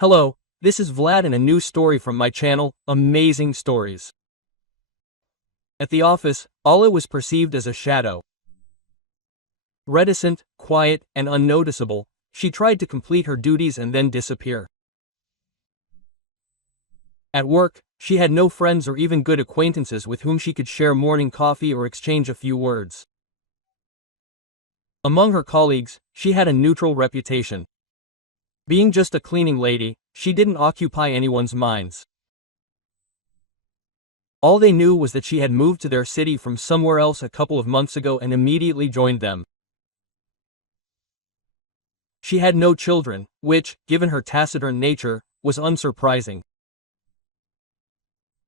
Hello, this is Vlad and a new story from my channel, Amazing Stories. At the office, Alla was perceived as a shadow. Reticent, quiet, and unnoticeable, she tried to complete her duties and then disappear. At work, she had no friends or even good acquaintances with whom she could share morning coffee or exchange a few words. Among her colleagues, she had a neutral reputation. Being just a cleaning lady, she didn't occupy anyone's minds. All they knew was that she had moved to their city from somewhere else a couple of months ago and immediately joined them. She had no children, which, given her taciturn nature, was unsurprising.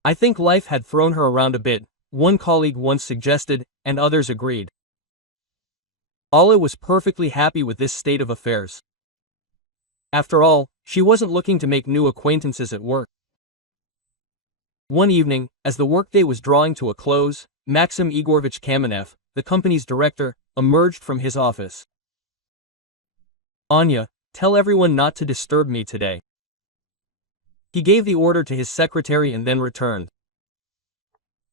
I think life had thrown her around a bit, one colleague once suggested, and others agreed. Alla was perfectly happy with this state of affairs. After all, she wasn't looking to make new acquaintances at work. One evening, as the workday was drawing to a close, Maxim Igorovich Kamenev, the company's director, emerged from his office. "Anya, tell everyone not to disturb me today." He gave the order to his secretary and then returned.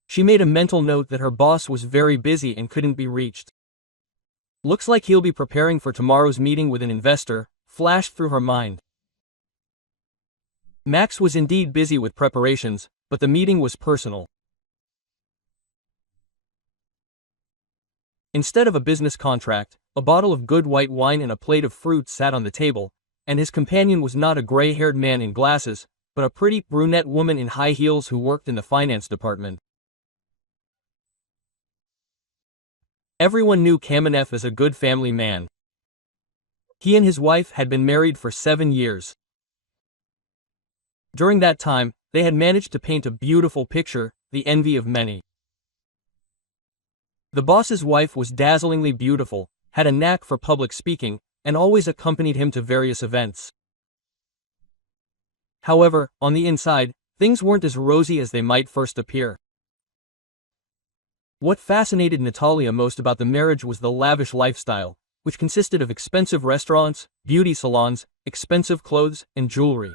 She made a mental note that her boss was very busy and couldn't be reached. "Looks like he'll be preparing for tomorrow's meeting with an investor," flashed through her mind. Max was indeed busy with preparations, but the meeting was personal. Instead of a business contract, a bottle of good white wine and a plate of fruit sat on the table, and his companion was not a gray-haired man in glasses, but a pretty, brunette woman in high heels who worked in the finance department. Everyone knew Kamenev as a good family man. He and his wife had been married for 7 years. During that time, they had managed to paint a beautiful picture, the envy of many. The boss's wife was dazzlingly beautiful, had a knack for public speaking, and always accompanied him to various events. However, on the inside, things weren't as rosy as they might first appear. What fascinated Natalia most about the marriage was the lavish lifestyle, which consisted of expensive restaurants, beauty salons, expensive clothes, and jewelry.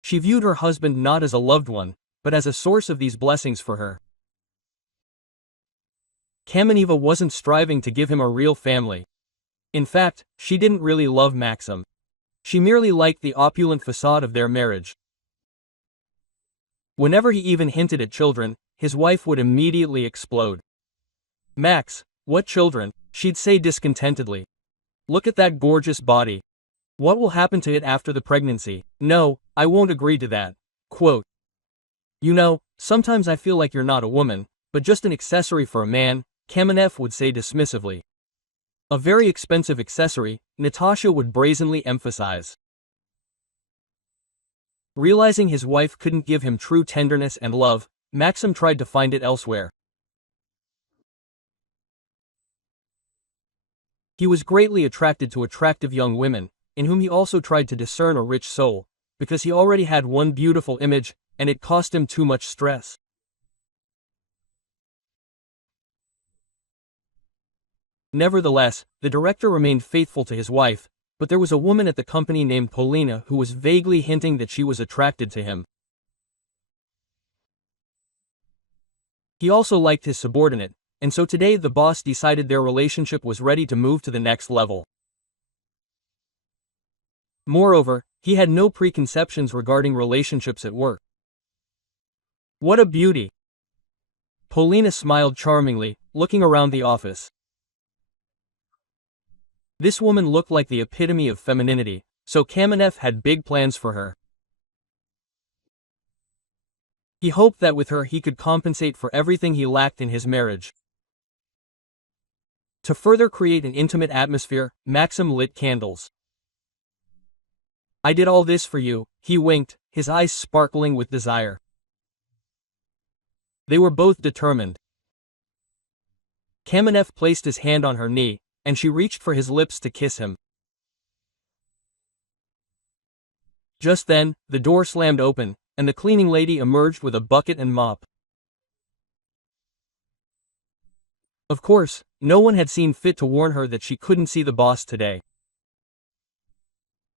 She viewed her husband not as a loved one, but as a source of these blessings for her. Kameneva wasn't striving to give him a real family. In fact, she didn't really love Maxim. She merely liked the opulent facade of their marriage. Whenever he even hinted at children, his wife would immediately explode. "Max, what children?" she'd say discontentedly. "Look at that gorgeous body. What will happen to it after the pregnancy? No, I won't agree to that." Quote, "You know, sometimes I feel like you're not a woman, but just an accessory for a man," Kamenev would say dismissively. "A very expensive accessory," Natasha would brazenly emphasize. Realizing his wife couldn't give him true tenderness and love, Maxim tried to find it elsewhere. He was greatly attracted to attractive young women, in whom he also tried to discern a rich soul, because he already had one beautiful image, and it cost him too much stress. Nevertheless, the director remained faithful to his wife, but there was a woman at the company named Polina who was vaguely hinting that she was attracted to him. He also liked his subordinate, and so today the boss decided their relationship was ready to move to the next level. Moreover, he had no preconceptions regarding relationships at work. "What a beauty!" Polina smiled charmingly, looking around the office. This woman looked like the epitome of femininity, so Kamenev had big plans for her. He hoped that with her he could compensate for everything he lacked in his marriage. To further create an intimate atmosphere, Maxim lit candles. "I did all this for you," he winked, his eyes sparkling with desire. They were both determined. Kamenev placed his hand on her knee, and she reached for his lips to kiss him. Just then, the door slammed open, and the cleaning lady emerged with a bucket and mop. Of course, no one had seen fit to warn her that she couldn't see the boss today.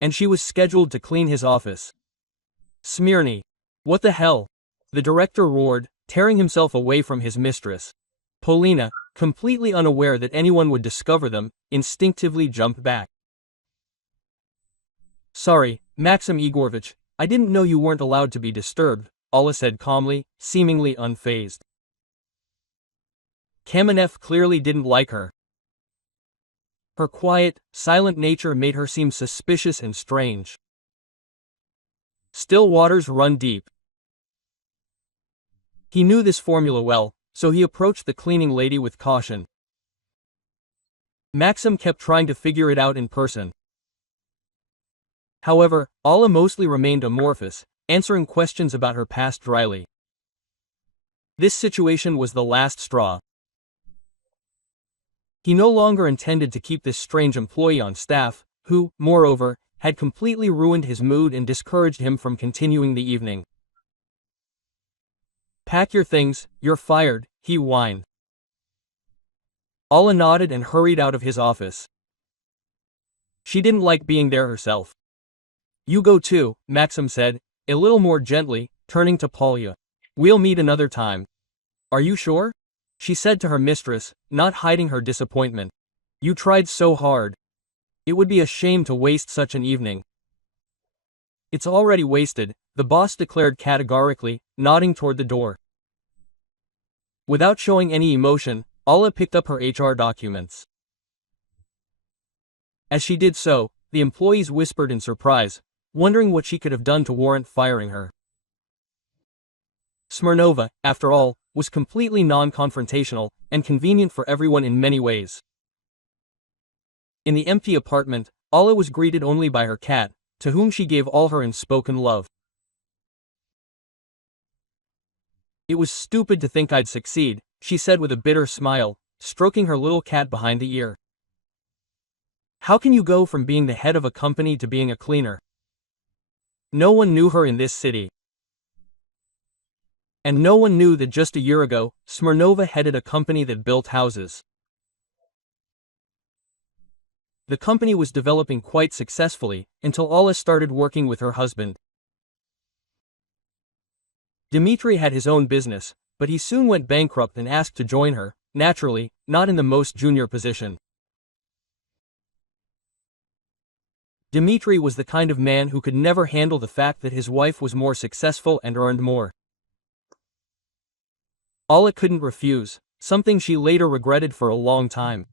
and she was scheduled to clean his office. Smirny. What the hell? The director roared, tearing himself away from his mistress. Polina, completely unaware that anyone would discover them, instinctively jumped back. Sorry, Maxim Igorovich, I didn't know you weren't allowed to be disturbed, Alla said calmly, seemingly unfazed. Kamenev clearly didn't like her. Her quiet, silent nature made her seem suspicious and strange. Still waters run deep. He knew this formula well, so he approached the cleaning lady with caution. Maxim kept trying to figure it out in person. However, Alla mostly remained amorphous, answering questions about her past dryly. This situation was the last straw. He no longer intended to keep this strange employee on staff, who, moreover, had completely ruined his mood and discouraged him from continuing the evening. Pack your things, you're fired, he whined. Alla nodded and hurried out of his office. She didn't like being there herself. You go too, Maxim said, a little more gently, turning to Polya. We'll meet another time. Are you sure? She said to her mistress, not hiding her disappointment. You tried so hard. It would be a shame to waste such an evening. It's already wasted, the boss declared categorically, nodding toward the door. Without showing any emotion, Alla picked up her HR documents. As she did so, the employees whispered in surprise, wondering what she could have done to warrant firing her. Smirnova, after all, was completely non-confrontational, and convenient for everyone in many ways. In the empty apartment, Alla was greeted only by her cat, to whom she gave all her unspoken love. It was stupid to think I'd succeed, she said with a bitter smile, stroking her little cat behind the ear. How can you go from being the head of a company to being a cleaner? No one knew her in this city. And no one knew that just a year ago, Smirnova headed a company that built houses. The company was developing quite successfully, until Alla started working with her husband. Dmitry had his own business, but he soon went bankrupt and asked to join her, naturally, not in the most junior position. Dmitry was the kind of man who could never handle the fact that his wife was more successful and earned more. Alla couldn't refuse, something she later regretted for a long time.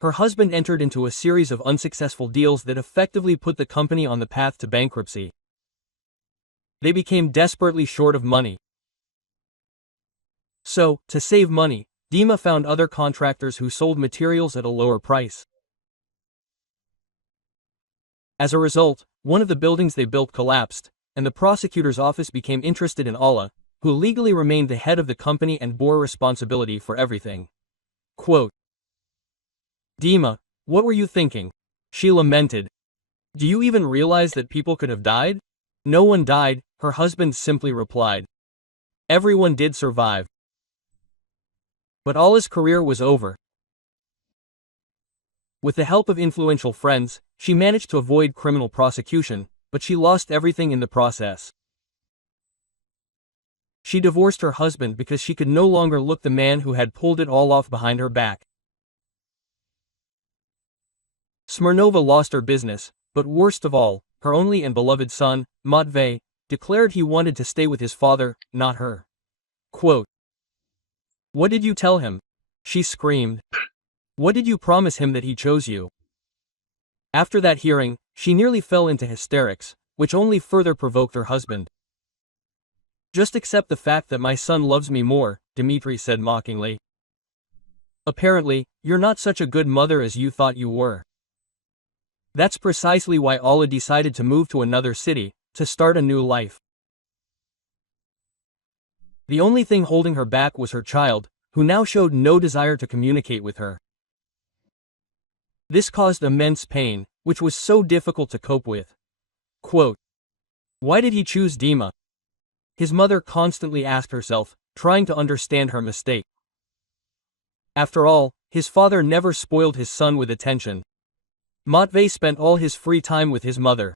Her husband entered into a series of unsuccessful deals that effectively put the company on the path to bankruptcy. They became desperately short of money. So, to save money, Dima found other contractors who sold materials at a lower price. As a result, one of the buildings they built collapsed, and the prosecutor's office became interested in Alla, who legally remained the head of the company and bore responsibility for everything. Quote, Dima, what were you thinking? She lamented. Do you even realize that people could have died? No one died, her husband simply replied. Everyone did survive. But Alla's career was over. With the help of influential friends, she managed to avoid criminal prosecution, but she lost everything in the process. She divorced her husband because she could no longer look the man who had pulled it all off behind her back. Smirnova lost her business, but worst of all, her only and beloved son, Matvey, declared he wanted to stay with his father, not her. Quote, What did you tell him? She screamed. What did you promise him that he chose you? After that hearing, she nearly fell into hysterics, which only further provoked her husband. Just accept the fact that my son loves me more, Dmitry said mockingly. Apparently, you're not such a good mother as you thought you were. That's precisely why Alla decided to move to another city, to start a new life. The only thing holding her back was her child, who now showed no desire to communicate with her. This caused immense pain, which was so difficult to cope with. Quote, Why did he choose Dima? His mother constantly asked herself, trying to understand her mistake. After all, his father never spoiled his son with attention. Matvey spent all his free time with his mother.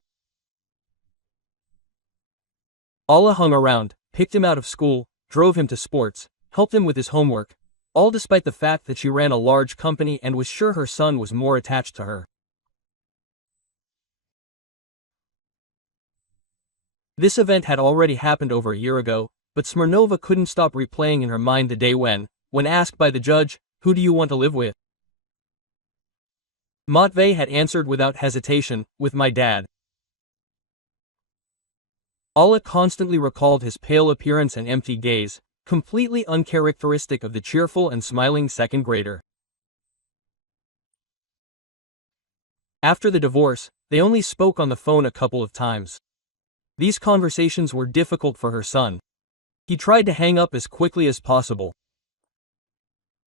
Alla hung around, picked him out of school, drove him to sports, helped him with his homework, all despite the fact that she ran a large company and was sure her son was more attached to her. This event had already happened over a year ago, but Smirnova couldn't stop replaying in her mind the day when asked by the judge, "Who do you want to live with?" Matvey had answered without hesitation, "With my dad." Alla constantly recalled his pale appearance and empty gaze, completely uncharacteristic of the cheerful and smiling second grader. After the divorce, they only spoke on the phone a couple of times. These conversations were difficult for her son. He tried to hang up as quickly as possible.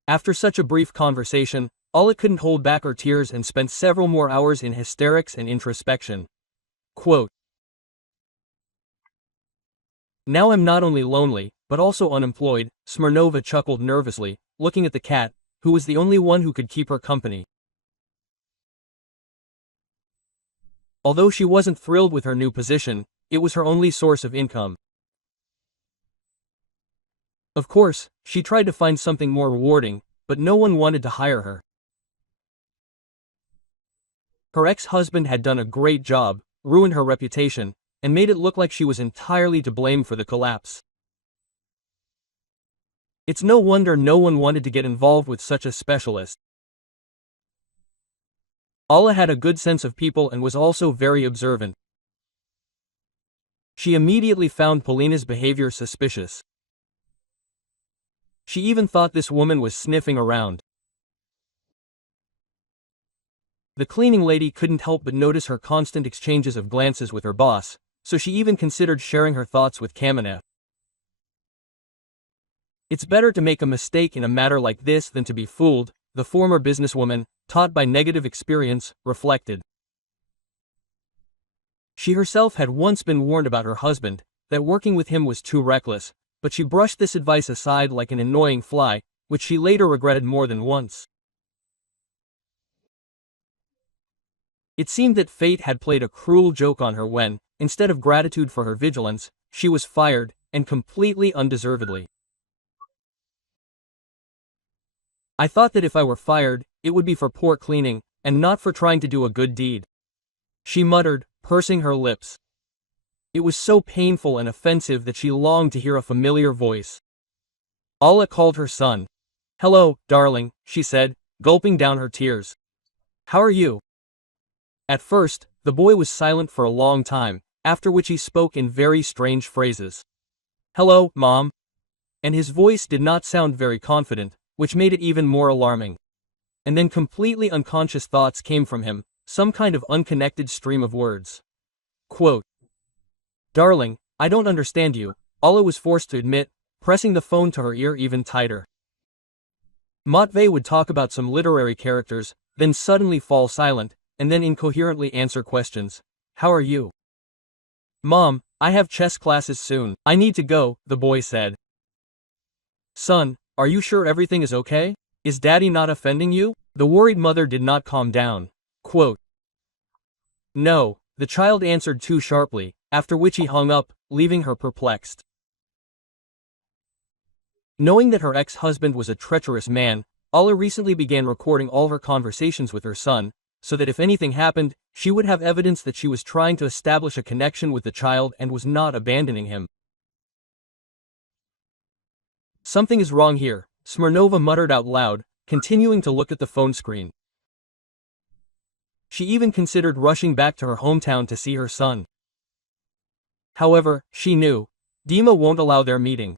After such a brief conversation, Alla couldn't hold back her tears and spent several more hours in hysterics and introspection. Quote, "Now I'm not only lonely, but also unemployed," Smirnova chuckled nervously, looking at the cat, who was the only one who could keep her company. Although she wasn't thrilled with her new position, it was her only source of income. Of course, she tried to find something more rewarding, but no one wanted to hire her. Her ex-husband had done a great job, ruined her reputation, and made it look like she was entirely to blame for the collapse. It's no wonder no one wanted to get involved with such a specialist. Alla had a good sense of people and was also very observant. She immediately found Polina's behavior suspicious. She even thought this woman was sniffing around. The cleaning lady couldn't help but notice her constant exchanges of glances with her boss, so she even considered sharing her thoughts with Kamenev. It's better to make a mistake in a matter like this than to be fooled, the former businesswoman, taught by negative experience, reflected. She herself had once been warned about her husband, that working with him was too reckless, but she brushed this advice aside like an annoying fly, which she later regretted more than once. It seemed that fate had played a cruel joke on her when, instead of gratitude for her vigilance, she was fired, and completely undeservedly. "I thought that if I were fired, it would be for poor cleaning, and not for trying to do a good deed," she muttered, pursing her lips. It was so painful and offensive that she longed to hear a familiar voice. Alla called her son. "Hello, darling," she said, gulping down her tears. "How are you?" At first, the boy was silent for a long time, after which he spoke in very strange phrases. "Hello, Mom." And his voice did not sound very confident, which made it even more alarming. And then completely unconscious thoughts came from him, some kind of unconnected stream of words. Quote, "Darling, I don't understand you," Alla was forced to admit, pressing the phone to her ear even tighter. Matvey would talk about some literary characters, then suddenly fall silent, and then incoherently answer questions. "How are you?" "Mom, I have chess classes soon. I need to go," the boy said. "Son, are you sure everything is okay? Is Daddy not offending you?" The worried mother did not calm down. Quote, "No," the child answered too sharply, after which he hung up, leaving her perplexed. Knowing that her ex-husband was a treacherous man, Alla recently began recording all her conversations with her son, so that if anything happened, she would have evidence that she was trying to establish a connection with the child and was not abandoning him. "Something is wrong here," Smirnova muttered out loud, continuing to look at the phone screen. She even considered rushing back to her hometown to see her son. However, she knew, Dima won't allow their meeting.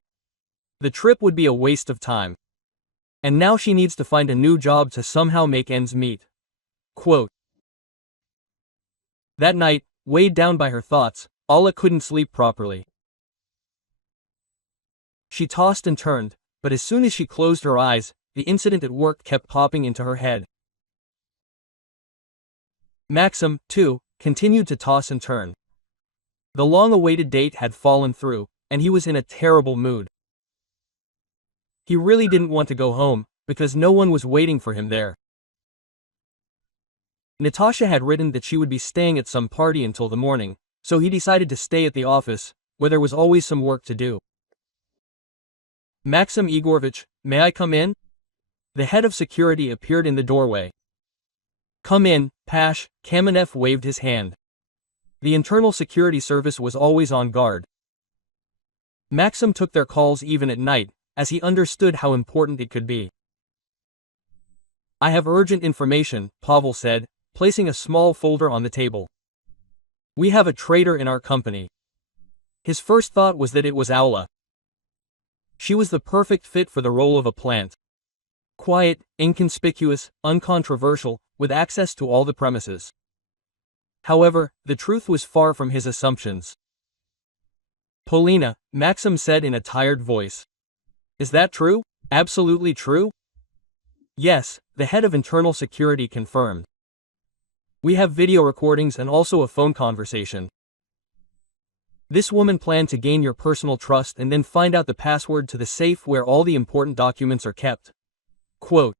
The trip would be a waste of time. And now she needs to find a new job to somehow make ends meet. Quote, that night, weighed down by her thoughts, Alla couldn't sleep properly. She tossed and turned, but as soon as she closed her eyes, the incident at work kept popping into her head. Maxim, too, continued to toss and turn. The long-awaited date had fallen through, and he was in a terrible mood. He really didn't want to go home, because no one was waiting for him there. Natasha had written that she would be staying at some party until the morning, so he decided to stay at the office, where there was always some work to do. Maxim Igorovich, may I come in? The head of security appeared in the doorway. Come in, Pash, Kamenev waved his hand. The internal security service was always on guard. Maxim took their calls even at night, as he understood how important it could be. I have urgent information, Pavel said, placing a small folder on the table. We have a traitor in our company. His first thought was that it was Aula. She was the perfect fit for the role of a plant. Quiet, inconspicuous, uncontroversial, with access to all the premises. However, the truth was far from his assumptions. Polina, Maxim said in a tired voice. Is that true? Absolutely true? Yes, the head of internal security confirmed. We have video recordings and also a phone conversation. This woman planned to gain your personal trust and then find out the password to the safe where all the important documents are kept. Quote.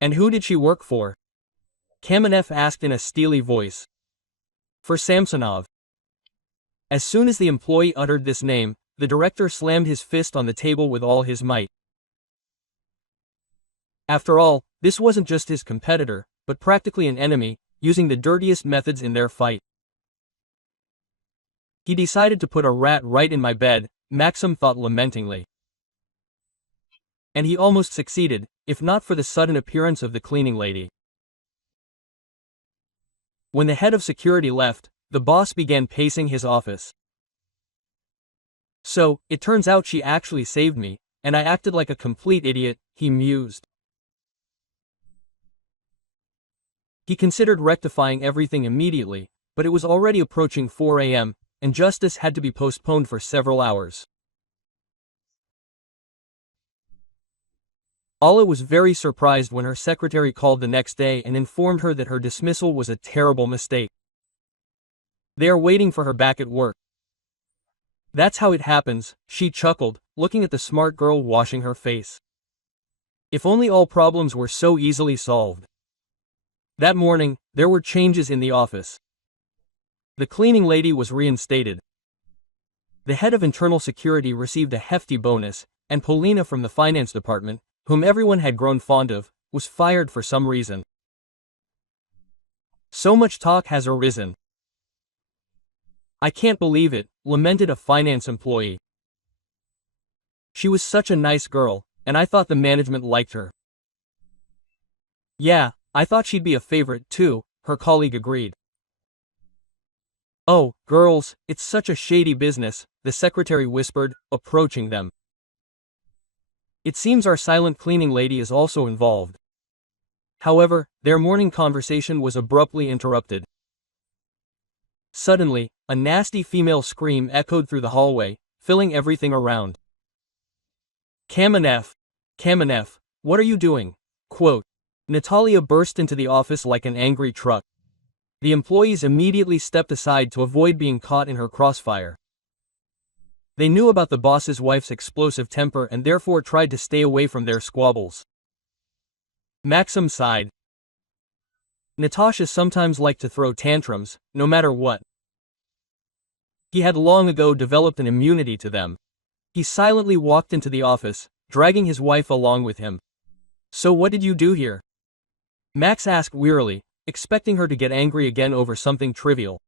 And who did she work for? Kamenev asked in a steely voice. For Samsonov. As soon as the employee uttered this name, the director slammed his fist on the table with all his might. After all, this wasn't just his competitor, but practically an enemy, using the dirtiest methods in their fight. He decided to put a rat right in my bed, Maxim thought lamentingly. And he almost succeeded, if not for the sudden appearance of the cleaning lady. When the head of security left, the boss began pacing his office. So, it turns out she actually saved me, and I acted like a complete idiot, he mused. He considered rectifying everything immediately, but it was already approaching 4 a.m., and justice had to be postponed for several hours. Alla was very surprised when her secretary called the next day and informed her that her dismissal was a terrible mistake. They are waiting for her back at work. That's how it happens, she chuckled, looking at the smart girl washing her face. If only all problems were so easily solved. That morning, there were changes in the office. The cleaning lady was reinstated. The head of internal security received a hefty bonus, and Polina from the finance department, whom everyone had grown fond of, was fired for some reason. So much talk has arisen. I can't believe it, lamented a finance employee. She was such a nice girl, and I thought the management liked her. Yeah, I thought she'd be a favorite too, her colleague agreed. Oh, girls, it's such a shady business, the secretary whispered, approaching them. It seems our silent cleaning lady is also involved. However, their morning conversation was abruptly interrupted. Suddenly, a nasty female scream echoed through the hallway, filling everything around. Kamenev! Kamenev, what are you doing? Quote. Natalia burst into the office like an angry truck. The employees immediately stepped aside to avoid being caught in her crossfire. They knew about the boss's wife's explosive temper and therefore tried to stay away from their squabbles. Maxim sighed. Natasha sometimes liked to throw tantrums, no matter what. He had long ago developed an immunity to them. He silently walked into the office, dragging his wife along with him. So what did you do here? Max asked wearily, expecting her to get angry again over something trivial.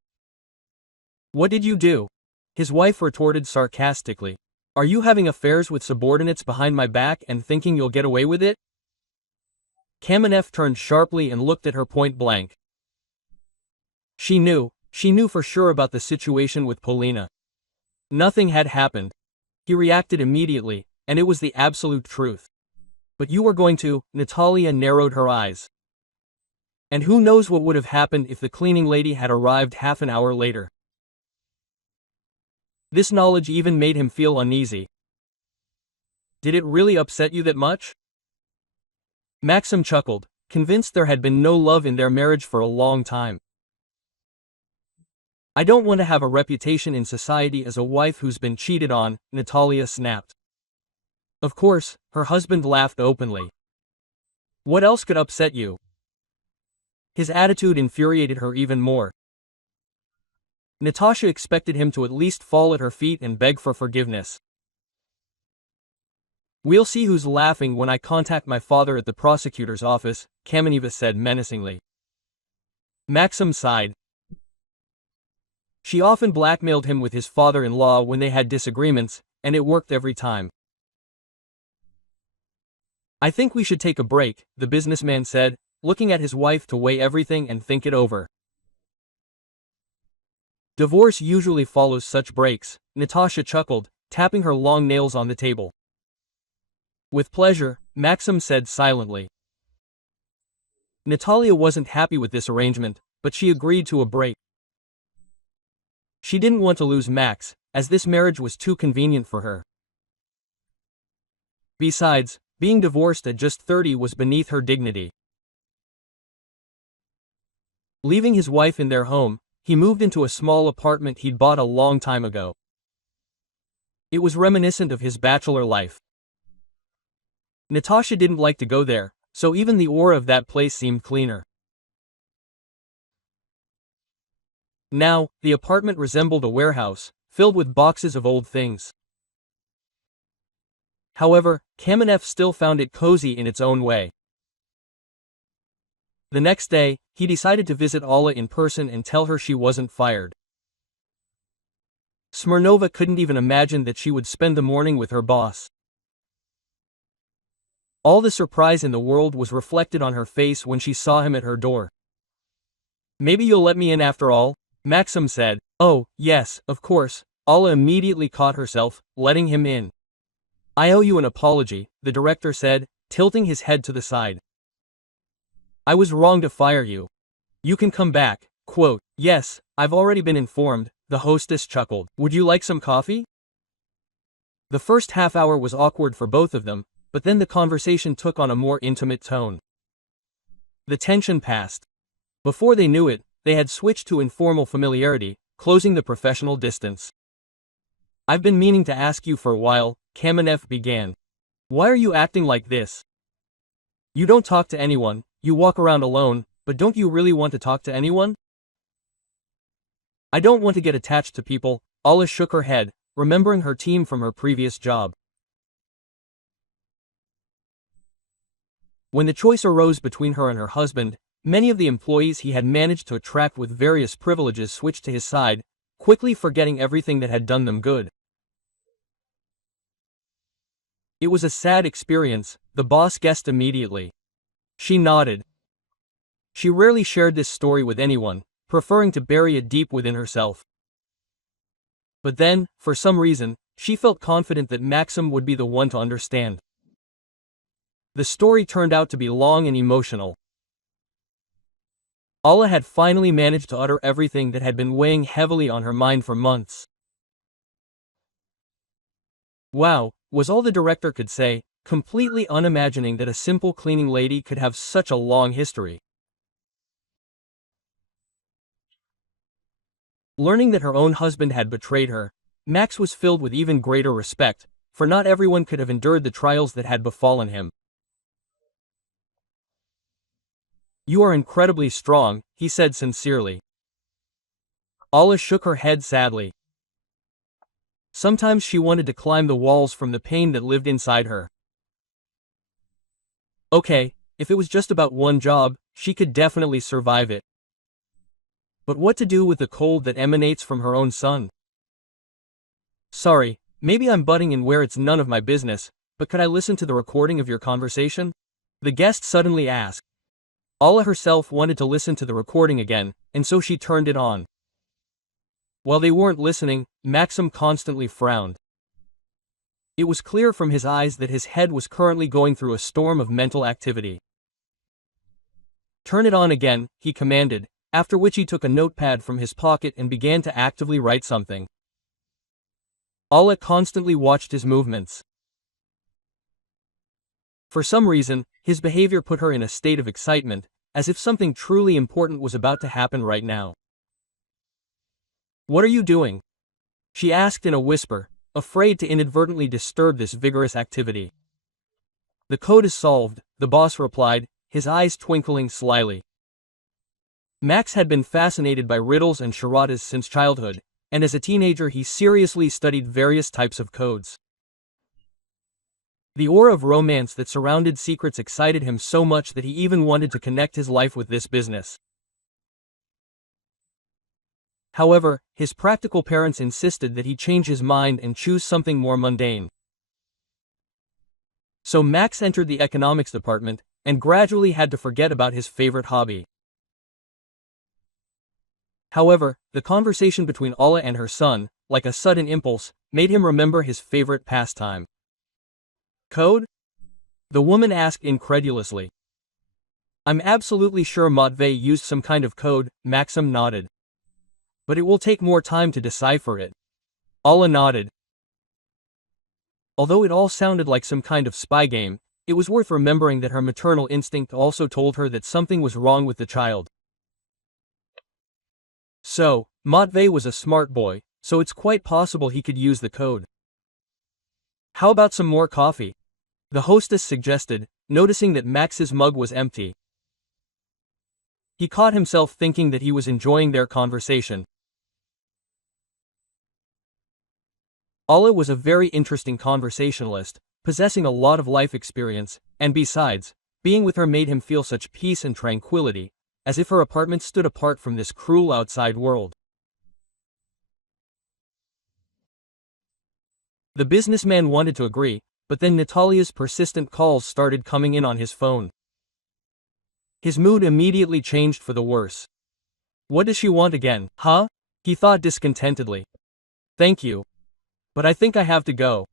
What did you do? His wife retorted sarcastically. Are you having affairs with subordinates behind my back and thinking you'll get away with it? Kamenev turned sharply and looked at her point blank. She knew for sure about the situation with Polina. Nothing had happened. He reacted immediately, and it was the absolute truth. But you were going to, Natalia narrowed her eyes. And who knows what would have happened if the cleaning lady had arrived half an hour later. This knowledge even made him feel uneasy. Did it really upset you that much? Maxim chuckled, convinced there had been no love in their marriage for a long time. I don't want to have a reputation in society as a wife who's been cheated on, Natalia snapped. Of course, her husband laughed openly. What else could upset you? His attitude infuriated her even more. Natasha expected him to at least fall at her feet and beg for forgiveness. "We'll see who's laughing when I contact my father at the prosecutor's office," Kameneva said menacingly. Maxim sighed. She often blackmailed him with his father-in-law when they had disagreements, and it worked every time. "I think we should take a break," the businessman said, looking at his wife to weigh everything and think it over. "Divorce usually follows such breaks," Natasha chuckled, tapping her long nails on the table. "With pleasure," Maxim said silently. Natalia wasn't happy with this arrangement, but she agreed to a break. She didn't want to lose Max, as this marriage was too convenient for her. Besides, being divorced at just 30 was beneath her dignity. Leaving his wife in their home, he moved into a small apartment he'd bought a long time ago. It was reminiscent of his bachelor life. Natasha didn't like to go there, so even the aura of that place seemed cleaner. Now, the apartment resembled a warehouse, filled with boxes of old things. However, Kamenev still found it cozy in its own way. The next day, he decided to visit Alla in person and tell her she wasn't fired. Smirnova couldn't even imagine that she would spend the morning with her boss. All the surprise in the world was reflected on her face when she saw him at her door. "Maybe you'll let me in after all?" Maxim said. "Oh, yes, of course." Alla immediately caught herself, letting him in. "I owe you an apology," the director said, tilting his head to the side. "I was wrong to fire you. You can come back." Quote, "Yes, I've already been informed," the hostess chuckled. "Would you like some coffee?" The first half hour was awkward for both of them, but then the conversation took on a more intimate tone. The tension passed. Before they knew it, they had switched to informal familiarity, closing the professional distance. "I've been meaning to ask you for a while," Kamenev began. "Why are you acting like this? You don't talk to anyone, you walk around alone, but don't you really want to talk to anyone?" "I don't want to get attached to people," Alla shook her head, remembering her team from her previous job. When the choice arose between her and her husband, many of the employees he had managed to attract with various privileges switched to his side, quickly forgetting everything that had done them good. It was a sad experience, the boss guessed immediately. She nodded. She rarely shared this story with anyone, preferring to bury it deep within herself. But then, for some reason, she felt confident that Maxim would be the one to understand. The story turned out to be long and emotional. Alla had finally managed to utter everything that had been weighing heavily on her mind for months. "Wow," was all the director could say, completely unimagining that a simple cleaning lady could have such a long history. Learning that her own husband had betrayed her, Max was filled with even greater respect, for not everyone could have endured the trials that had befallen him. "You are incredibly strong," he said sincerely. Alla shook her head sadly. Sometimes she wanted to climb the walls from the pain that lived inside her. Okay, if it was just about one job, she could definitely survive it. But what to do with the cold that emanates from her own son? "Sorry, maybe I'm butting in where it's none of my business, but could I listen to the recording of your conversation?" the guest suddenly asked. Alla herself wanted to listen to the recording again, and so she turned it on. While they weren't listening, Maxim constantly frowned. It was clear from his eyes that his head was currently going through a storm of mental activity. "Turn it on again," he commanded, after which he took a notepad from his pocket and began to actively write something. Alla constantly watched his movements. For some reason, his behavior put her in a state of excitement, as if something truly important was about to happen right now. "What are you doing?" she asked in a whisper, afraid to inadvertently disturb this vigorous activity. "The code is solved," the boss replied, his eyes twinkling slyly. Max had been fascinated by riddles and charadas since childhood, and as a teenager he seriously studied various types of codes. The aura of romance that surrounded secrets excited him so much that he even wanted to connect his life with this business. However, his practical parents insisted that he change his mind and choose something more mundane. So Max entered the economics department, and gradually had to forget about his favorite hobby. However, the conversation between Alla and her son, like a sudden impulse, made him remember his favorite pastime. Code? The woman asked incredulously. I'm absolutely sure Matvey used some kind of code, Maxim nodded. But it will take more time to decipher it. Alla nodded. Although it all sounded like some kind of spy game, it was worth remembering that her maternal instinct also told her that something was wrong with the child. So, Matvey was a smart boy, so it's quite possible he could use the code. How about some more coffee? The hostess suggested, noticing that Max's mug was empty. He caught himself thinking that he was enjoying their conversation. Alla was a very interesting conversationalist, possessing a lot of life experience, and besides, being with her made him feel such peace and tranquility, as if her apartment stood apart from this cruel outside world. The businessman wanted to agree, but then Natalia's persistent calls started coming in on his phone. His mood immediately changed for the worse. What does she want again, huh? He thought discontentedly. Thank you. But I think I have to go.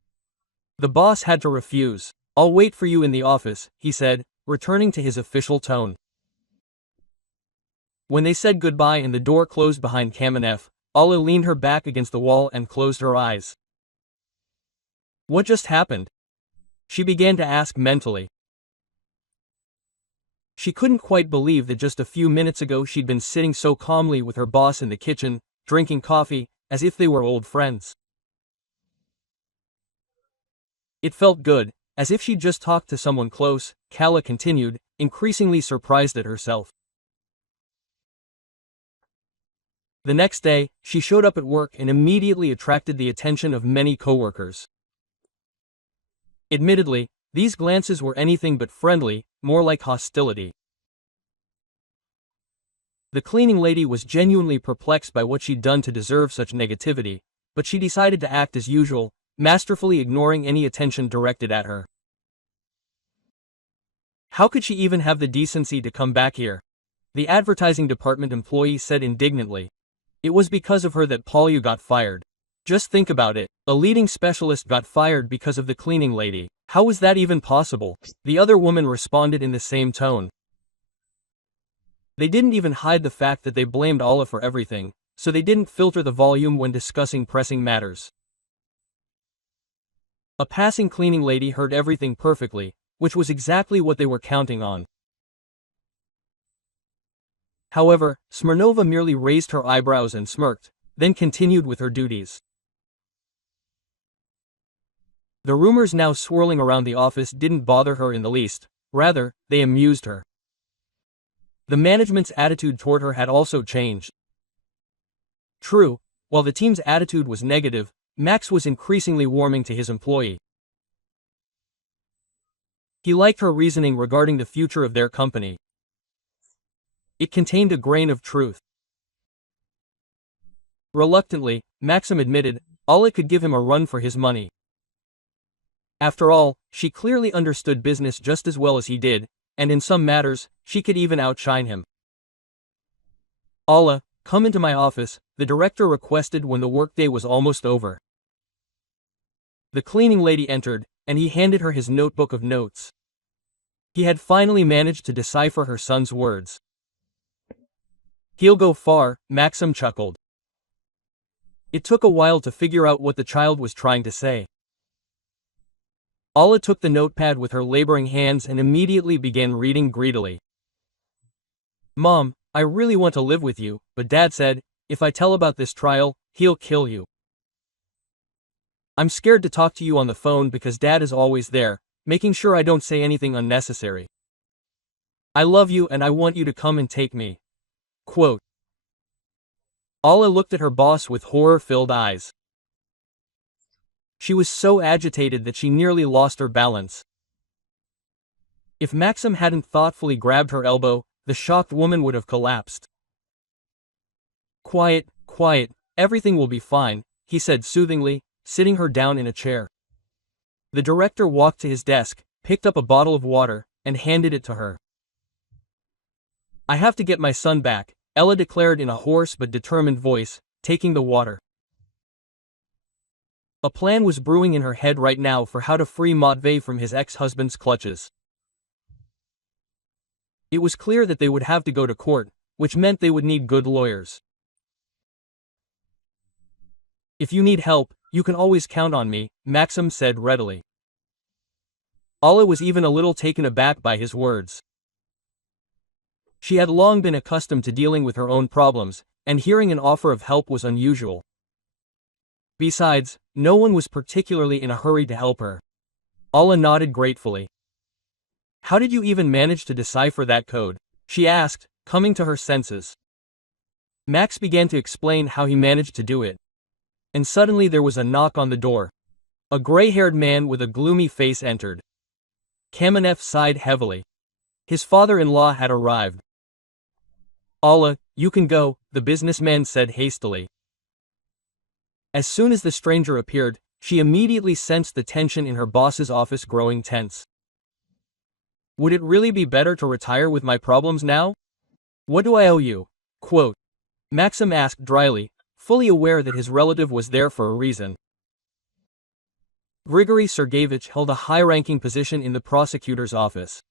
The boss had to refuse. I'll wait for you in the office, he said, returning to his official tone. When they said goodbye and the door closed behind Kamenev, Alla leaned her back against the wall and closed her eyes. What just happened? She began to ask mentally. She couldn't quite believe that just a few minutes ago she'd been sitting so calmly with her boss in the kitchen, drinking coffee, as if they were old friends. It felt good, as if she'd just talked to someone close, Kala continued, increasingly surprised at herself. The next day, she showed up at work and immediately attracted the attention of many coworkers. Admittedly, these glances were anything but friendly, more like hostility. The cleaning lady was genuinely perplexed by what she'd done to deserve such negativity, but she decided to act as usual, masterfully ignoring any attention directed at her. How could she even have the decency to come back here? The advertising department employee said indignantly. It was because of her that Polya got fired. Just think about it, a leading specialist got fired because of the cleaning lady. How was that even possible? The other woman responded in the same tone. They didn't even hide the fact that they blamed Alla for everything, so they didn't filter the volume when discussing pressing matters. A passing cleaning lady heard everything perfectly, which was exactly what they were counting on. However, Smirnova merely raised her eyebrows and smirked, then continued with her duties. The rumors now swirling around the office didn't bother her in the least, rather, they amused her. The management's attitude toward her had also changed. True, while the team's attitude was negative, Max was increasingly warming to his employee. He liked her reasoning regarding the future of their company. It contained a grain of truth. Reluctantly, Maxim admitted, Alla could give him a run for his money. After all, she clearly understood business just as well as he did, and in some matters, she could even outshine him. Alla, come into my office, the director requested when the workday was almost over. The cleaning lady entered, and he handed her his notebook of notes. He had finally managed to decipher her son's words. He'll go far, Maxim chuckled. It took a while to figure out what the child was trying to say. Alla took the notepad with her laboring hands and immediately began reading greedily. Mom, I really want to live with you, but Dad said, if I tell about this trial, he'll kill you. I'm scared to talk to you on the phone because Dad is always there, making sure I don't say anything unnecessary. I love you and I want you to come and take me. Quote. Alla looked at her boss with horror-filled eyes. She was so agitated that she nearly lost her balance. If Maxim hadn't thoughtfully grabbed her elbow, the shocked woman would have collapsed. Quiet, quiet, everything will be fine, he said soothingly, sitting her down in a chair. The director walked to his desk, picked up a bottle of water, and handed it to her. I have to get my son back, Ella declared in a hoarse but determined voice, taking the water. A plan was brewing in her head right now for how to free Matvey from his ex-husband's clutches. It was clear that they would have to go to court, which meant they would need good lawyers. If you need help, you can always count on me, Maxim said readily. Alla was even a little taken aback by his words. She had long been accustomed to dealing with her own problems, and hearing an offer of help was unusual. Besides, no one was particularly in a hurry to help her. Alla nodded gratefully. How did you even manage to decipher that code? She asked, coming to her senses. Max began to explain how he managed to do it. And suddenly there was a knock on the door. A gray-haired man with a gloomy face entered. Kamenev sighed heavily. His father-in-law had arrived. Alla, you can go, the businessman said hastily. As soon as the stranger appeared, she immediately sensed the tension in her boss's office growing tense. Would it really be better to retire with my problems now? What do I owe you? Quote. Maxim asked dryly, fully aware that his relative was there for a reason. Grigory Sergeyevich held a high-ranking position in the prosecutor's office.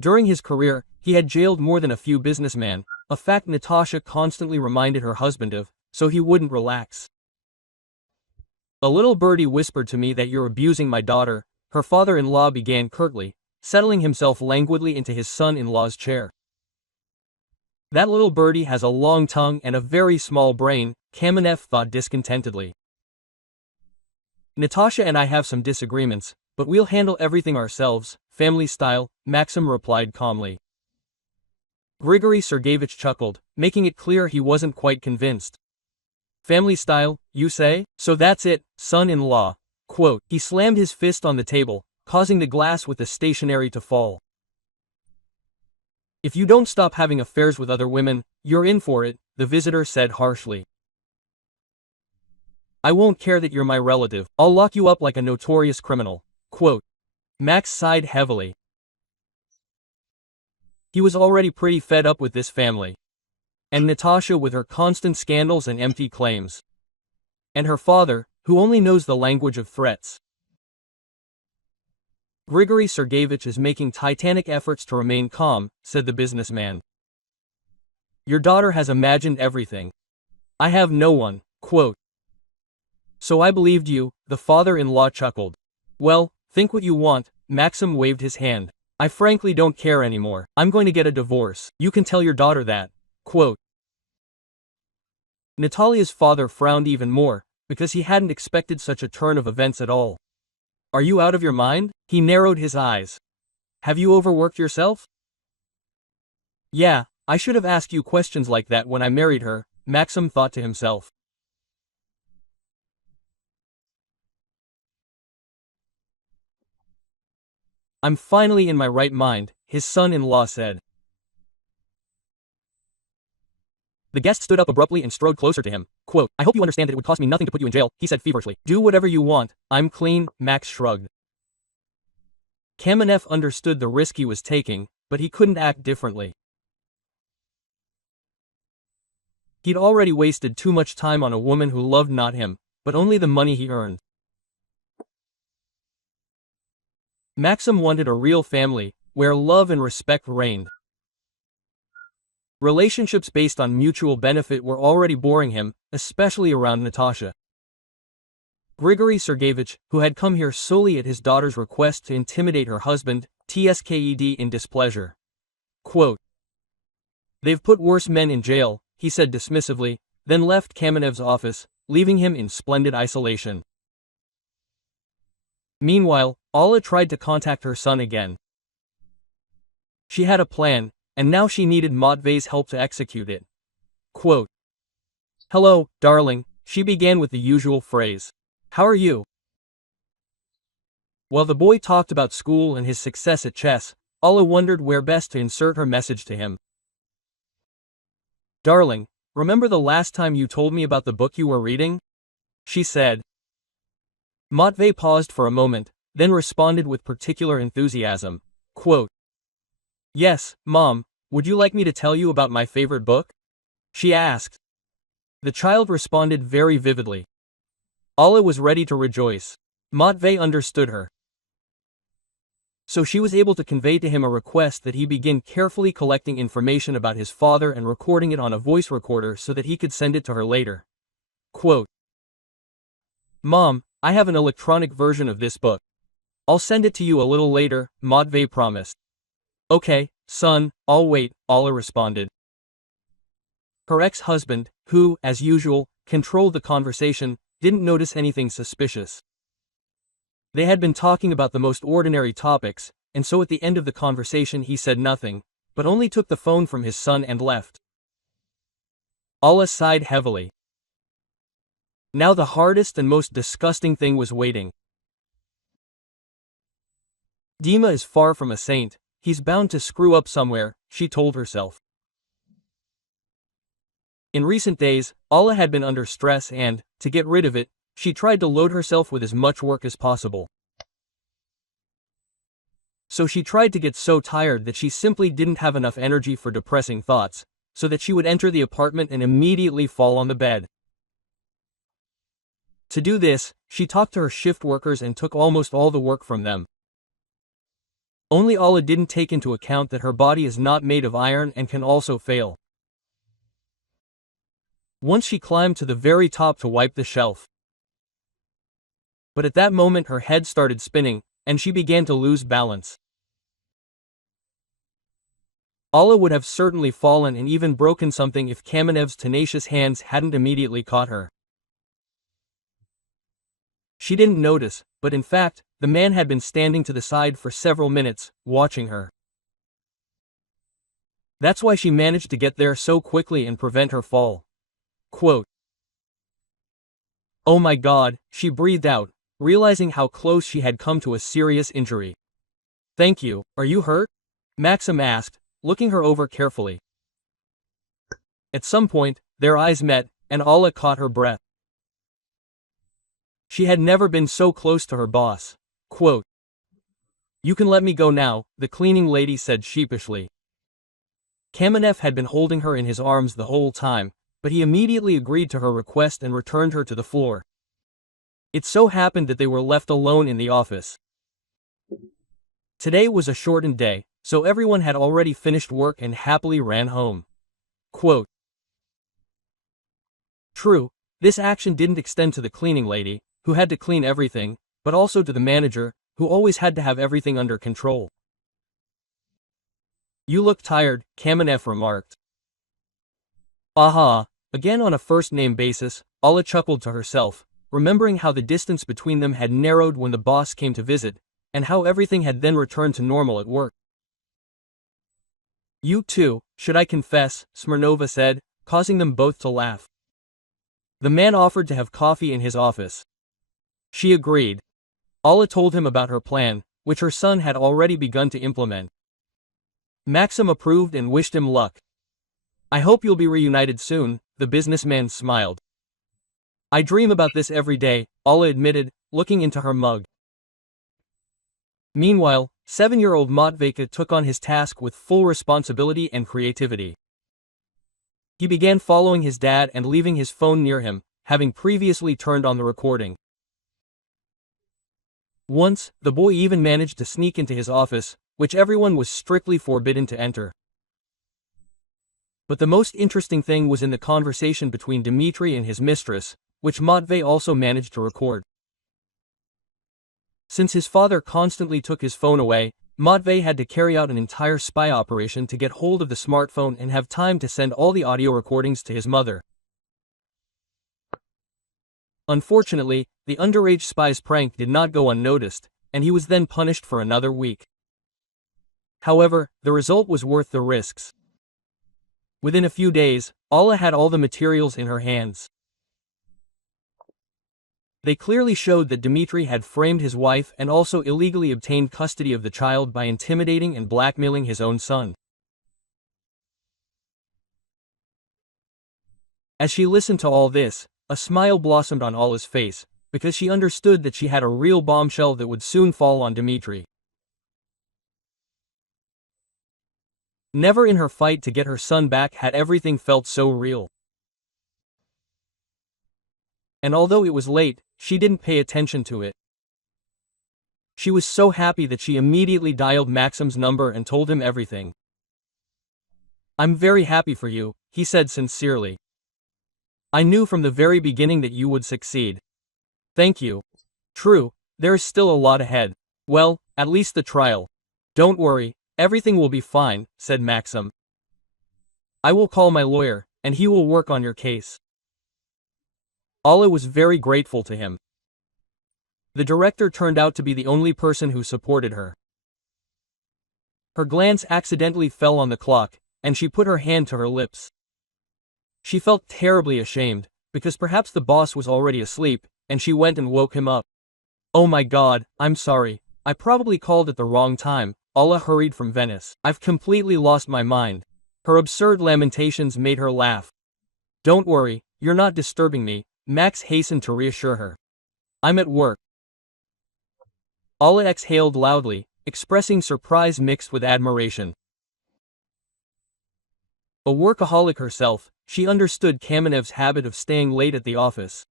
During his career, he had jailed more than a few businessmen, a fact Natasha constantly reminded her husband of, so he wouldn't relax. A little birdie whispered to me that you're abusing my daughter, her father-in-law began curtly, settling himself languidly into his son-in-law's chair. That little birdie has a long tongue and a very small brain, Kamenev thought discontentedly. Natasha and I have some disagreements, but we'll handle everything ourselves, family style, Maxim replied calmly. Grigory Sergeyevich chuckled, making it clear he wasn't quite convinced. Family style, you say? So that's it, son-in-law. Quote. He slammed his fist on the table, causing the glass with the stationery to fall. If you don't stop having affairs with other women, you're in for it, the visitor said harshly. I won't care that you're my relative, I'll lock you up like a notorious criminal. Quote. Max sighed heavily. He was already pretty fed up with this family. And Natasha with her constant scandals and empty claims. And her father, who only knows the language of threats. Grigory Sergeyevich is making titanic efforts to remain calm, said the businessman. Your daughter has imagined everything. I have no one. Quote. So I believed you, the father-in-law chuckled. Well, think what you want, Maxim waved his hand. I frankly don't care anymore. I'm going to get a divorce. You can tell your daughter that. Quote. Natalia's father frowned even more, because he hadn't expected such a turn of events at all. Are you out of your mind? He narrowed his eyes. Have you overworked yourself? Yeah, I should have asked you questions like that when I married her, Maxim thought to himself. I'm finally in my right mind, his son-in-law said. The guest stood up abruptly and strode closer to him. Quote, I hope you understand that it would cost me nothing to put you in jail, he said feverishly. Do whatever you want, I'm clean, Max shrugged. Kamenev understood the risk he was taking, but he couldn't act differently. He'd already wasted too much time on a woman who loved not him, but only the money he earned. Maxim wanted a real family, where love and respect reigned. Relationships based on mutual benefit were already boring him, especially around Natasha. Grigory Sergeyevich, who had come here solely at his daughter's request to intimidate her husband, tsked in displeasure. Quote, They've put worse men in jail, he said dismissively, then left Kamenev's office, leaving him in splendid isolation. Meanwhile, Alla tried to contact her son again. She had a plan, and now she needed Matvei's help to execute it. Quote, "Hello, darling," she began with the usual phrase. "How are you?" While the boy talked about school and his success at chess, Alla wondered where best to insert her message to him. "Darling, remember the last time you told me about the book you were reading?" she said. Matvei paused for a moment, then responded with particular enthusiasm. Quote, "Yes, Mom, would you like me to tell you about my favorite book?" she asked. The child responded very vividly. Alla was ready to rejoice. Matvei understood her. So she was able to convey to him a request that he begin carefully collecting information about his father and recording it on a voice recorder so that he could send it to her later. Quote, "Mom, I have an electronic version of this book. I'll send it to you a little later," Matvei promised. "Okay, son, I'll wait," Alla responded. Her ex-husband, who, as usual, controlled the conversation, didn't notice anything suspicious. They had been talking about the most ordinary topics, and so at the end of the conversation he said nothing, but only took the phone from his son and left. Alla sighed heavily. Now the hardest and most disgusting thing was waiting. Dima is far from a saint, he's bound to screw up somewhere, she told herself. In recent days, Alla had been under stress and, to get rid of it, she tried to load herself with as much work as possible. So she tried to get so tired that she simply didn't have enough energy for depressing thoughts, so that she would enter the apartment and immediately fall on the bed. To do this, she talked to her shift workers and took almost all the work from them. Only Alla didn't take into account that her body is not made of iron and can also fail. Once she climbed to the very top to wipe the shelf. But at that moment her head started spinning, and she began to lose balance. Alla would have certainly fallen and even broken something if Kamenev's tenacious hands hadn't immediately caught her. She didn't notice, but in fact, the man had been standing to the side for several minutes, watching her. That's why she managed to get there so quickly and prevent her fall. Quote, "Oh my God," she breathed out, realizing how close she had come to a serious injury. "Thank you, are you hurt?" Maxim asked, looking her over carefully. At some point, their eyes met, and Alla caught her breath. She had never been so close to her boss. Quote, "You can let me go now," the cleaning lady said sheepishly. Kamenev had been holding her in his arms the whole time, but he immediately agreed to her request and returned her to the floor. It so happened that they were left alone in the office. Today was a shortened day, so everyone had already finished work and happily ran home. Quote, True, this action didn't extend to the cleaning lady, who had to clean everything, but also to the manager, who always had to have everything under control. "You look tired," Kamenev remarked. Aha, again on a first-name basis, Alla chuckled to herself, remembering how the distance between them had narrowed when the boss came to visit, and how everything had then returned to normal at work. "You too, should I confess," Smirnova said, causing them both to laugh. The man offered to have coffee in his office. She agreed. Alla told him about her plan, which her son had already begun to implement. Maxim approved and wished him luck. "I hope you'll be reunited soon," the businessman smiled. "I dream about this every day," Alla admitted, looking into her mug. Meanwhile, 7-year-old Matveyka took on his task with full responsibility and creativity. He began following his dad and leaving his phone near him, having previously turned on the recording. Once, the boy even managed to sneak into his office, which everyone was strictly forbidden to enter. But the most interesting thing was in the conversation between Dmitri and his mistress, which Matvey also managed to record. Since his father constantly took his phone away, Matvey had to carry out an entire spy operation to get hold of the smartphone and have time to send all the audio recordings to his mother. Unfortunately, the underage spy's prank did not go unnoticed, and he was then punished for another week. However, the result was worth the risks. Within a few days, Alla had all the materials in her hands. They clearly showed that Dmitri had framed his wife and also illegally obtained custody of the child by intimidating and blackmailing his own son. As she listened to all this, a smile blossomed on Alla's face, because she understood that she had a real bombshell that would soon fall on Dmitri. Never in her fight to get her son back had everything felt so real. And although it was late, she didn't pay attention to it. She was so happy that she immediately dialed Maxim's number and told him everything. "I'm very happy for you," he said sincerely. "I knew from the very beginning that you would succeed." "Thank you. True, there is still a lot ahead. Well, at least the trial." "Don't worry, everything will be fine," said Maxim. "I will call my lawyer, and he will work on your case." Alla was very grateful to him. The director turned out to be the only person who supported her. Her glance accidentally fell on the clock, and she put her hand to her lips. She felt terribly ashamed, because perhaps the boss was already asleep, and she went and woke him up. "Oh my God, I'm sorry, I probably called at the wrong time." Alla hurried from Venice. "I've completely lost my mind." Her absurd lamentations made her laugh. "Don't worry, you're not disturbing me," Max hastened to reassure her. "I'm at work." Alla exhaled loudly, expressing surprise mixed with admiration. A workaholic herself, she understood Kamenev's habit of staying late at the office.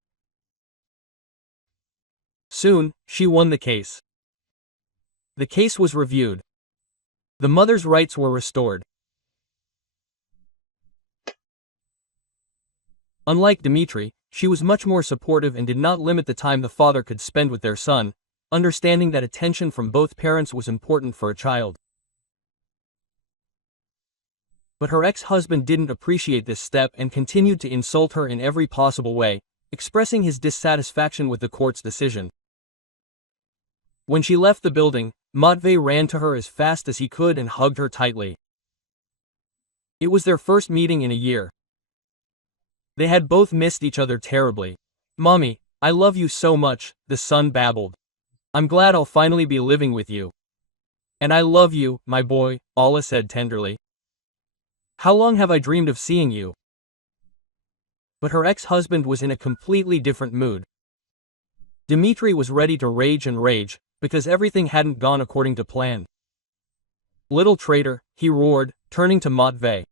Soon, she won the case. The case was reviewed. The mother's rights were restored. Unlike Dmitri, she was much more supportive and did not limit the time the father could spend with their son, understanding that attention from both parents was important for a child. But her ex-husband didn't appreciate this step and continued to insult her in every possible way, expressing his dissatisfaction with the court's decision. When she left the building, Matvey ran to her as fast as he could and hugged her tightly. It was their first meeting in a year. They had both missed each other terribly. "Mommy, I love you so much," the son babbled. "I'm glad I'll finally be living with you." "And I love you, my boy," Alla said tenderly. "How long have I dreamed of seeing you?" But her ex-husband was in a completely different mood. Dmitri was ready to rage, because everything hadn't gone according to plan. "Little traitor," he roared, turning to Matvey.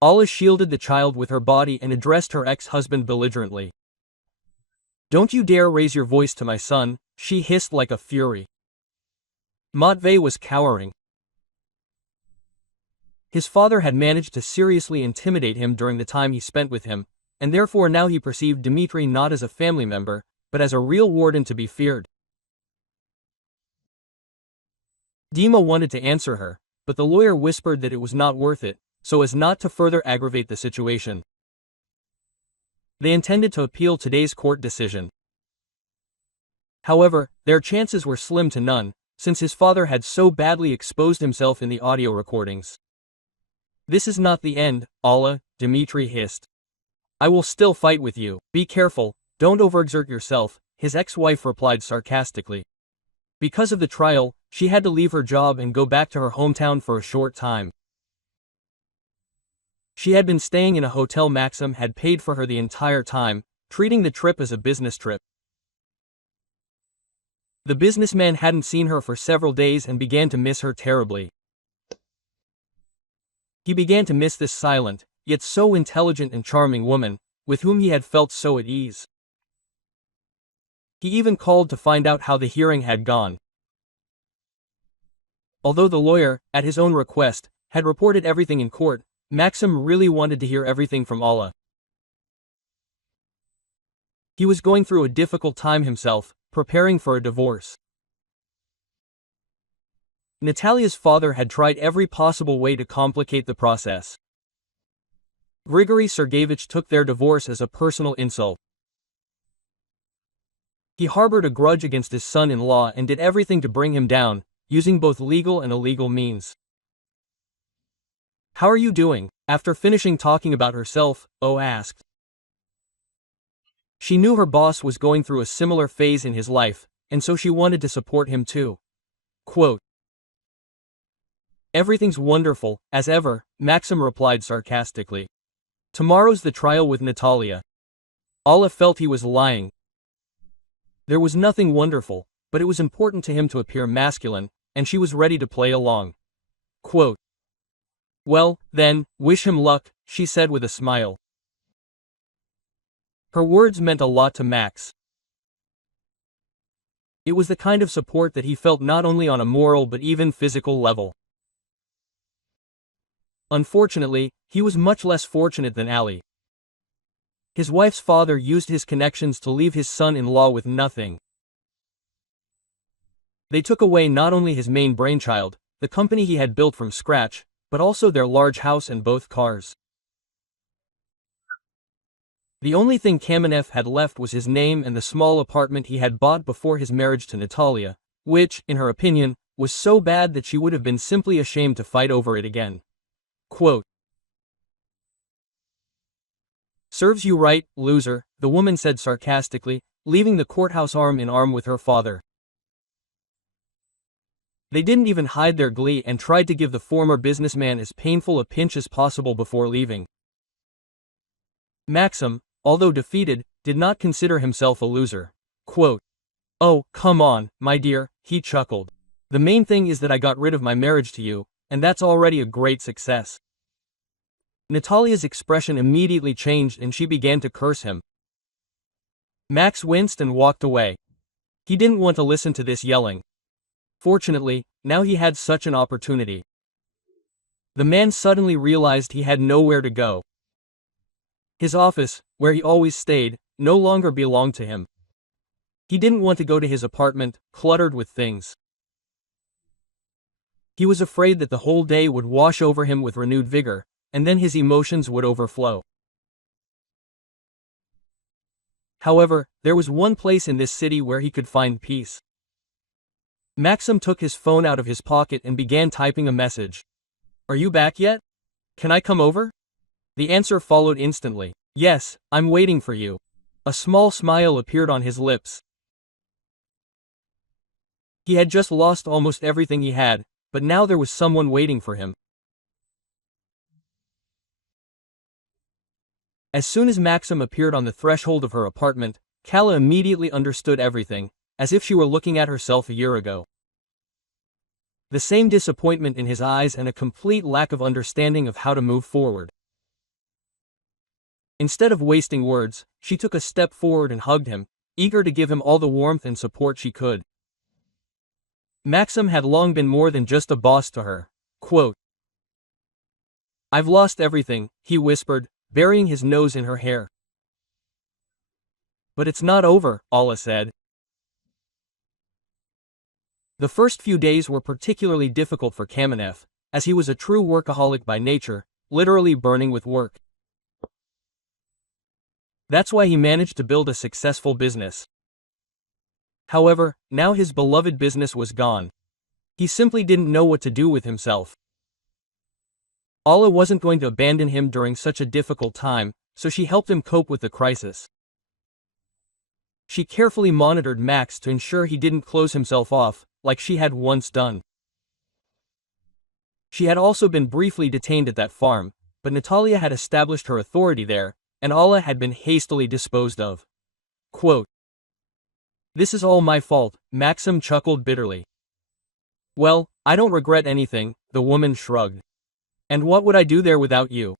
Alla shielded the child with her body and addressed her ex-husband belligerently. "Don't you dare raise your voice to my son," she hissed like a fury. Matvey was cowering. His father had managed to seriously intimidate him during the time he spent with him, and therefore now he perceived Dmitri not as a family member, but as a real warden to be feared. Dima wanted to answer her, but the lawyer whispered that it was not worth it, so as not to further aggravate the situation. They intended to appeal today's court decision. However, their chances were slim to none, since his father had so badly exposed himself in the audio recordings. "This is not the end, Alla," Dmitri hissed. "I will still fight with you. Be careful, don't overexert yourself," his ex-wife replied sarcastically. Because of the trial, she had to leave her job and go back to her hometown for a short time. She had been staying in a hotel Maxim had paid for her the entire time, treating the trip as a business trip. The businessman hadn't seen her for several days and began to miss her terribly. He began to miss this silent, yet so intelligent and charming woman, with whom he had felt so at ease. He even called to find out how the hearing had gone. Although the lawyer, at his own request, had reported everything in court, Maxim really wanted to hear everything from Alla. He was going through a difficult time himself, preparing for a divorce. Natalia's father had tried every possible way to complicate the process. Grigory Sergeyevich took their divorce as a personal insult. He harbored a grudge against his son-in-law and did everything to bring him down, using both legal and illegal means. "How are you doing?" After finishing talking about herself, O asked. She knew her boss was going through a similar phase in his life, and so she wanted to support him too. Quote, "Everything's wonderful, as ever," Maxim replied sarcastically. "Tomorrow's the trial with Natalia." Alla felt he was lying. There was nothing wonderful, but it was important to him to appear masculine, and she was ready to play along. Quote, "Well, then, wish him luck," she said with a smile. Her words meant a lot to Max. It was the kind of support that he felt not only on a moral but even physical level. Unfortunately, he was much less fortunate than Ali. His wife's father used his connections to leave his son-in-law with nothing. They took away not only his main brainchild, the company he had built from scratch, but also their large house and both cars. The only thing Kamenev had left was his name and the small apartment he had bought before his marriage to Natalia, which, in her opinion, was so bad that she would have been simply ashamed to fight over it again. Quote, "Serves you right, loser," the woman said sarcastically, leaving the courthouse arm in arm with her father. They didn't even hide their glee and tried to give the former businessman as painful a pinch as possible before leaving. Maxim, although defeated, did not consider himself a loser. Quote, "Oh, come on, my dear," he chuckled. "The main thing is that I got rid of my marriage to you, and that's already a great success." Natalia's expression immediately changed and she began to curse him. Max winced and walked away. He didn't want to listen to this yelling. Fortunately, now he had such an opportunity. The man suddenly realized he had nowhere to go. His office, where he always stayed, no longer belonged to him. He didn't want to go to his apartment, cluttered with things. He was afraid that the whole day would wash over him with renewed vigor, and then his emotions would overflow. However, there was one place in this city where he could find peace. Maxim took his phone out of his pocket and began typing a message. "Are you back yet? Can I come over?" The answer followed instantly. "Yes, I'm waiting for you." A small smile appeared on his lips. He had just lost almost everything he had, but now there was someone waiting for him. As soon as Maxim appeared on the threshold of her apartment, Kala immediately understood everything, as if she were looking at herself a year ago. The same disappointment in his eyes and a complete lack of understanding of how to move forward. Instead of wasting words, she took a step forward and hugged him, eager to give him all the warmth and support she could. Maxim had long been more than just a boss to her. Quote, "I've lost everything," he whispered, burying his nose in her hair. "But it's not over," Alla said. The first few days were particularly difficult for Kamenev, as he was a true workaholic by nature, literally burning with work. That's why he managed to build a successful business. However, now his beloved business was gone. He simply didn't know what to do with himself. Alla wasn't going to abandon him during such a difficult time, so she helped him cope with the crisis. She carefully monitored Max to ensure he didn't close himself off, like she had once done. She had also been briefly detained at that farm, but Natalia had established her authority there, and Alla had been hastily disposed of. Quote, "This is all my fault," Maxim chuckled bitterly. "Well, I don't regret anything," the woman shrugged. "And what would I do there without you?"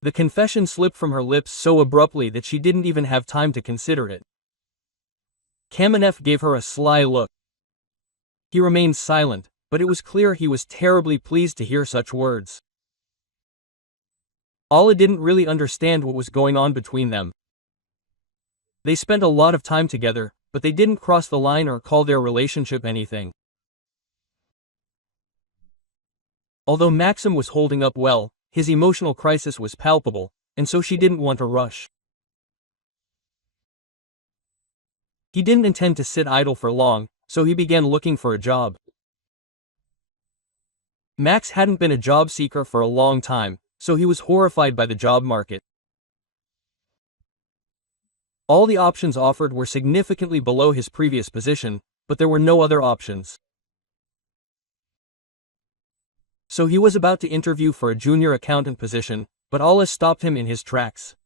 The confession slipped from her lips so abruptly that she didn't even have time to consider it. Kamenev gave her a sly look. He remained silent, but it was clear he was terribly pleased to hear such words. Alla didn't really understand what was going on between them. They spent a lot of time together, but they didn't cross the line or call their relationship anything. Although Maxim was holding up well, his emotional crisis was palpable, and so she didn't want to rush. He didn't intend to sit idle for long, so he began looking for a job. Max hadn't been a job seeker for a long time, so he was horrified by the job market. All the options offered were significantly below his previous position, but there were no other options. So he was about to interview for a junior accountant position, but Allah stopped him in his tracks.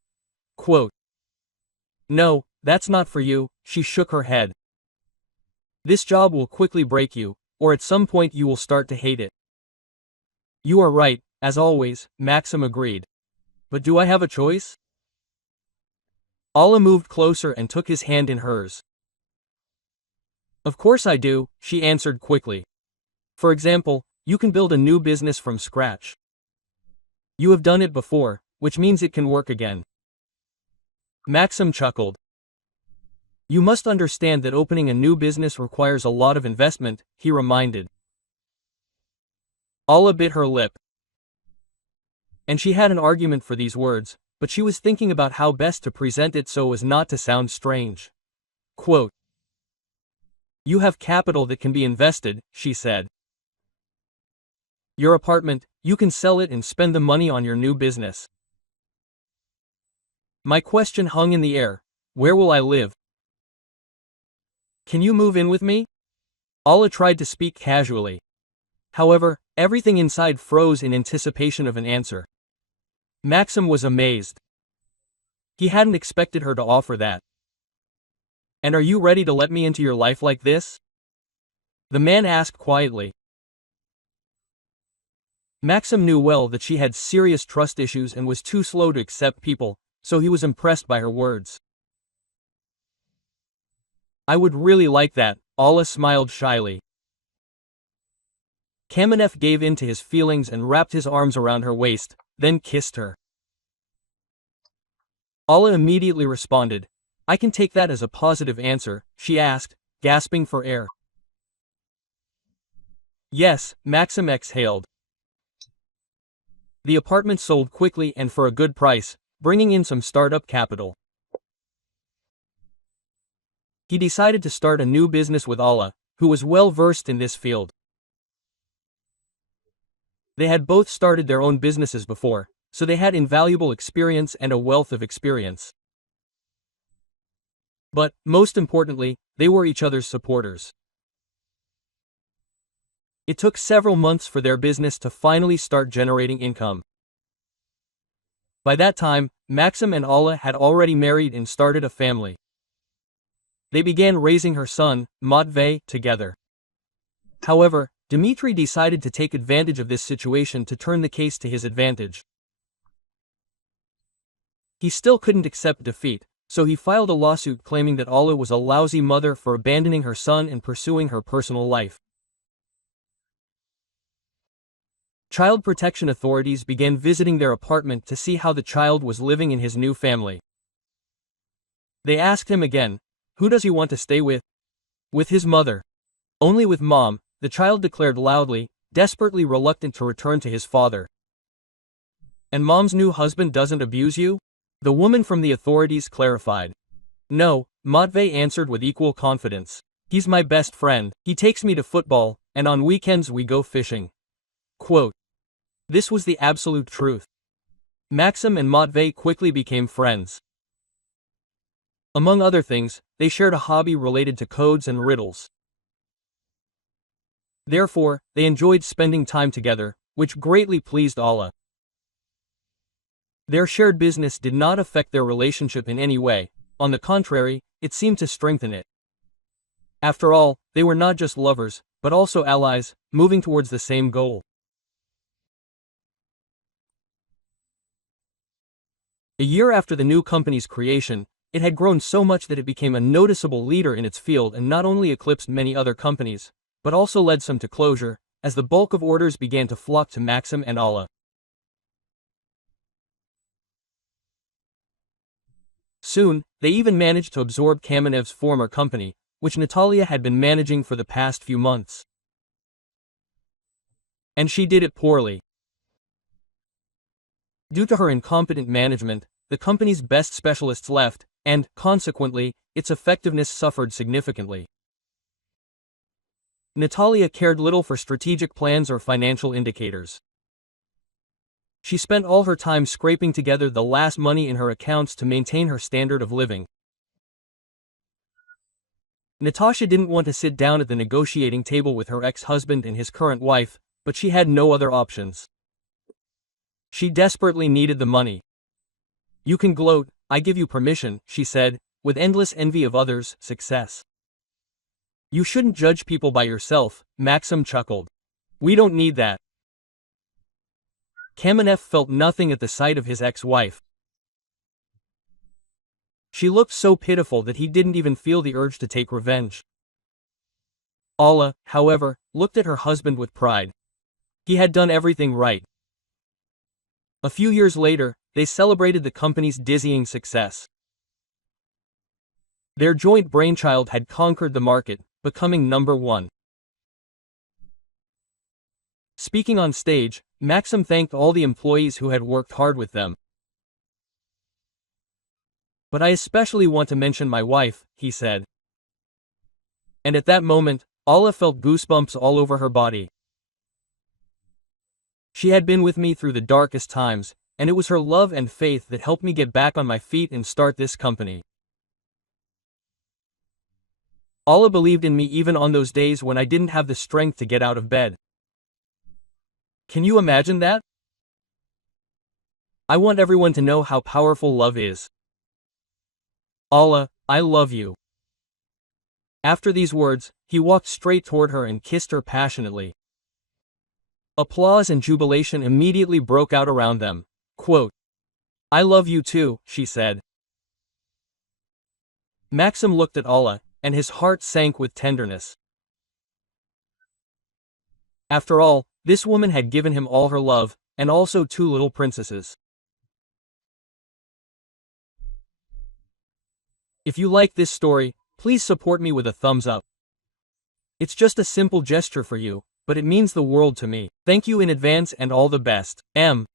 Quote, "No, that's not for you," she shook her head. "This job will quickly break you, or at some point you will start to hate it." "You are right, as always," Maxim agreed. "But do I have a choice?" Allah moved closer and took his hand in hers. "Of course I do," she answered quickly. "For example, you can build a new business from scratch. You have done it before, which means it can work again." Maxim chuckled. "You must understand that opening a new business requires a lot of investment," he reminded. Allah bit her lip. And she had an argument for these words, but she was thinking about how best to present it so as not to sound strange. Quote, "You have capital that can be invested," she said. "Your apartment, you can sell it and spend the money on your new business." My question hung in the air: where will I live? "Can you move in with me?" Allah tried to speak casually. However, everything inside froze in anticipation of an answer. Maxim was amazed. He hadn't expected her to offer that. "And are you ready to let me into your life like this?" the man asked quietly. Maxim knew well that she had serious trust issues and was too slow to accept people, so he was impressed by her words. "I would really like that," Allah smiled shyly. Kamenev gave in to his feelings and wrapped his arms around her waist, then kissed her. Allah immediately responded, "I can take that as a positive answer," she asked, gasping for air. "Yes," Maxim exhaled. The apartment sold quickly and for a good price, bringing in some startup capital. He decided to start a new business with Allah, who was well versed in this field. They had both started their own businesses before, so they had invaluable experience and a wealth of experience. But, most importantly, they were each other's supporters. It took several months for their business to finally start generating income. By that time, Maxim and Allah had already married and started a family. They began raising her son, Matvey, together. However, Dmitry decided to take advantage of this situation to turn the case to his advantage. He still couldn't accept defeat, so he filed a lawsuit claiming that Allah was a lousy mother for abandoning her son and pursuing her personal life. Child protection authorities began visiting their apartment to see how the child was living in his new family. They asked him again, "Who does he want to stay with?" "With his mother." "Only with Mom," the child declared loudly, desperately reluctant to return to his father. "And Mom's new husband doesn't abuse you?" the woman from the authorities clarified. "No," Matvey answered with equal confidence. "He's my best friend, he takes me to football, and on weekends we go fishing." Quote. This was the absolute truth. Maxim and Matvey quickly became friends. Among other things, they shared a hobby related to codes and riddles. Therefore, they enjoyed spending time together, which greatly pleased Allah. Their shared business did not affect their relationship in any way, on the contrary, it seemed to strengthen it. After all, they were not just lovers, but also allies, moving towards the same goal. A year after the new company's creation, it had grown so much that it became a noticeable leader in its field and not only eclipsed many other companies, but also led some to closure, as the bulk of orders began to flock to Maxim and Allah. Soon, they even managed to absorb Kamenev's former company, which Natalia had been managing for the past few months. And she did it poorly. Due to her incompetent management, the company's best specialists left, and, consequently, its effectiveness suffered significantly. Natalia cared little for strategic plans or financial indicators. She spent all her time scraping together the last money in her accounts to maintain her standard of living. Natasha didn't want to sit down at the negotiating table with her ex-husband and his current wife, but she had no other options. She desperately needed the money. "You can gloat, I give you permission," she said, with endless envy of others' success. "You shouldn't judge people by yourself," Maxim chuckled. "We don't need that." Kamenev felt nothing at the sight of his ex-wife. She looked so pitiful that he didn't even feel the urge to take revenge. Alla, however, looked at her husband with pride. He had done everything right. A few years later, they celebrated the company's dizzying success. Their joint brainchild had conquered the market, becoming number one. Speaking on stage, Maxim thanked all the employees who had worked hard with them. "But I especially want to mention my wife," he said. And at that moment, Alla felt goosebumps all over her body. "She had been with me through the darkest times, and it was her love and faith that helped me get back on my feet and start this company. Alla believed in me even on those days when I didn't have the strength to get out of bed." Can you imagine that? I want everyone to know how powerful love is. Alla, I love you. After these words, he walked straight toward her and kissed her passionately. Applause and jubilation immediately broke out around them. Quote, "I love you too," she said. Maxim looked at Alla, and his heart sank with tenderness. After all, this woman had given him all her love, and also two little princesses. If you like this story, please support me with a thumbs up. It's just a simple gesture for you, but it means the world to me. Thank you in advance and all the best. M.